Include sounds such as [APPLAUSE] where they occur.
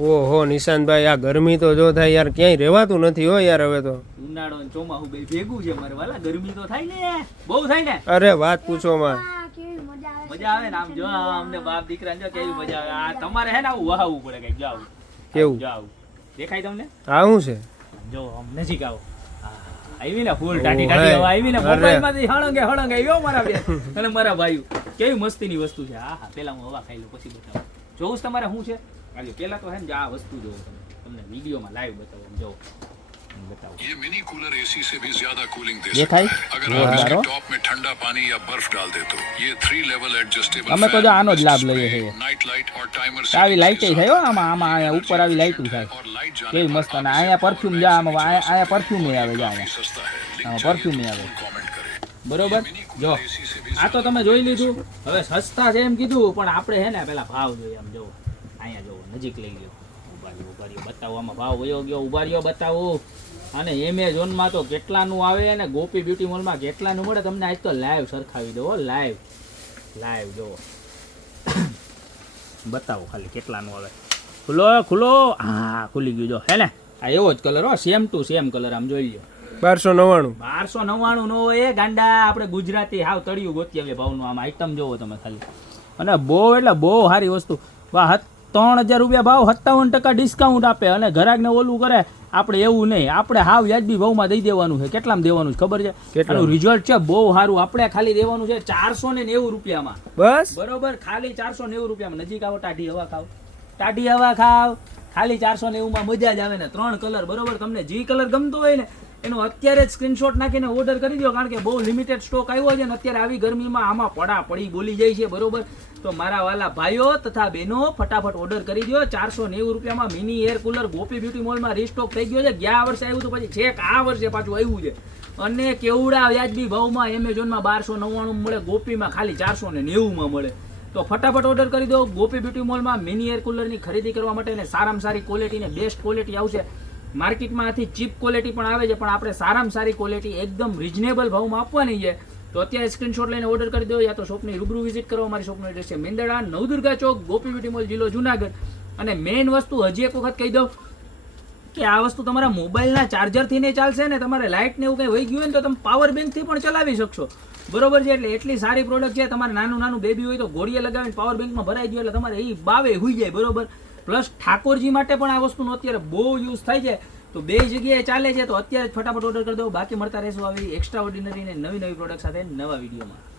ઓહો નિશાંતભાઈ આ ગરમી તો જો થાય યાર ક્યાંય રહેવાતું નથી હો યાર હવે તો. ઉનાળો ને ચોમાસું બે ભેગું છે મારે વાલા ગરમી તો થાય ને બહુ થાય ને. અરે વાત પૂછો માં મજા આવે ને આમ જો અમને બાપ દીકરા જો કેવી મજા આવે. આ તમારે હે ને આવું વહાવું પડે કંઈક જાવ કેવું? જાવ દેખાય તમને? આ શું છે? જો આમ નજીક આવો. આવી ને ફૂલ ટાટી ટાટી હે. હવા આવી ને મોબાઈલમાંથી હળંગે હળંગે આવ્યો મારા બે. અને મારા ભાઈ કેવી મસ્તીની વસ્તુ છે. હા હા પેલા હું હવા ખાઈ લઉં પછી બતાવું. જોઉં તમારે શું છે? હાલ્યો પેલા તો હે ને જો આ વસ્તુ જોવો તમે તમને વિડીયોમાં લાઈવ બતાવો આમ જોવો આમ બતાવો ये मिनी कूलर एसी से भी ज्यादा कूलिंग दे देखाई? सकता है अगर वो आप हमारो? इसके टॉप में ठंडा पानी या बर्फ डाल दे तो ये थ्री लेवल एडजस्टेबल અમે તો જો આનો જ લાભ લઈએ છીએ. नाइट लाइट और टाइमर આવી લાઈટ થાય હો આમાં આમાં અહીંયા ઉપર આવી લાઈટ થાય और लाइट जाने કેવી મસ્ત અને અહીંયા પરફ્યુમ જા આમાં આયા- આયા પરફ્યુમ આવે જા અહીંયા सस्ता है लिंक આમાં चाहिए પરફ્યુમ આવે कमेंट करें બરોબર જો एसी से भी આ તો તમે જોઈ લીધું હવે સસ્તા છે એમ કીધું પણ આપણે હે ને પેલા ભાવ જોઈએ આમ જો અહીંયા જોવો નજીક લઈ લ્યો. ઊભા રહ્યો ઊભા રહ્યો બતાવો આમાં ભાવ વયો ગયો ઊભા રહ્યો બતાવો. અને એમેઝોનમાં તો કેટલાનું આવે અને ગોપી બ્યુટી મોલમાં કેટલાનું મળે તમને આજ તો લાઈવ સરખાવી દો લાઈવ લાઈવ જોવો. [COUGHS] બતાવો ખાલી કેટલાનું આવે. ખુલ્લો ખુલ્લો. હા ખુલી ગયું જો હે ને? આ એવો જ કલર હો સેમ ટુ સેમ કલર આમ જોઈ લો બારસો નવ્વાણું. બારસો નવ્વાણું નો હોય એ ગાંડા આપણે ગુજરાતી હાવ તળિયું ગોતી આવીએ ભાવનું આમ આઈટમ જોવો તમે ખાલી. અને બહુ એટલે બહુ સારી વસ્તુ. વાહ હત- ત્રણ હજાર રૂપિયા ભાવ સત્તાવન ટકા ડિસ્કાઉન્ટ આપે અને ઘરાકને ઓલું કરે. આપણે એવું નહીં. આપણે હાવ વ્યાજબી ભાવમાં દઈ દેવાનું છે. કેટલામાં દેવાનું છે ખબર છે? એનું રિઝલ્ટ છે બહુ સારું. આપણે ખાલી દેવાનું છે ચારસો ને નેવું રૂપિયામાં. બસ? બરોબર? ખાલી ચારસો નેવું રૂપિયામાં. નજીક આવો ટાઢી હવા ખાવ ટાઢી હવા ખાવ ખાલી ચારસો નેવુંમાં મજા જ આવે ને. ત્રણ કલર, બરોબર? તમને જે કલર ગમતો હોય ને, એનો અત્યારે જ સ્ક્રીનશોટ નાખીને ઓર્ડર કરી દો કારણ કે બહુ લિમિટેડ સ્ટોક આવ્યો છે ને, અત્યારે આવી ગરમીમાં આમાં પડા પડી બોલી જાય છે, બરોબર? તો મારા વાલા ભાઈઓ તથા બહેનો, ફટાફટ ઓર્ડર કરી દો ચારસો નેવું રૂપિયામાં mini air cooler Gopi beauty મોલમાં રીસ્ટોક થઈ ગયો છે. ગયા વર્ષે આવ્યું હતું, પછી છેક આ વર્ષે પાછું આવ્યું છે. અને કેવડા વ્યાજબી ભાવમાં એમેઝોનમાં બારસો નવ્વાણું મળે ગોપીમાં ખાલી ચારસો ને નેવુંમાં મળે. તો ફટાફટ ઓર્ડર કરી દો. ગોપી બ્યુટી મોલમાં મિની એર કુલરની ખરીદી કરવા માટે અને સારામાં સારી ક્વોલિટી ને બેસ્ટ ક્વોલિટી આવશે. માર્કેટમાં આથી ચીપ ક્વોલિટી પણ આવે છે, પણ આપણે સારામાં સારી ક્વોલિટી એકદમ રિઝનેબલ ભાવમાં આપવાની છે. તો અત્યારે સ્ક્રીનશોટ લઈને ઓર્ડર કરી દો, યા તો શોપની રૂબરૂ વિઝિટ કરો. અમારી શોપનો એડ્રેસ છે મેંદડા, નવદુર્ગા ચોક, ગોપી બ્યુટી મોલ જિલ્લો જુનાગઢ. અને મેઇન વસ્તુ હજી એક વખત કહી દઉં કે આ વસ્તુ તમારા મોબાઈલના ચાર્જરથી નહીં ચાલશે ને તમારે લાઇટ ને એવું કંઈ વહી ગયું હોય ને તો તમે પાવર બેંકથી પણ ચલાવી શકશો. બરોબર છે, એટલે એટલી સારી પ્રોડક્ટ છે, તમારે નાનું નાનું બેબી હોય તો ગોળીએ લગાવીને પાવર બેંકમાં ભરાઈ ગયો, એટલે તમારે એ બાવે હોઈ જાય, બરોબર? પ્લસ ઠાકોરજી માટે પણ આ વસ્તુનો અત્યારે બહુ યુઝ થાય છે. તો બે જગ્યાએ ચાલે છે, તો અત્યારે ફટાફટ ઓર્ડર કરી દો. બાકી મળતા રહેશું આવી એક્સ્ટ્રા ઓર્ડિનરી ને નવી નવી પ્રોડક્ટ સાથે નવા વિડીયોમાં.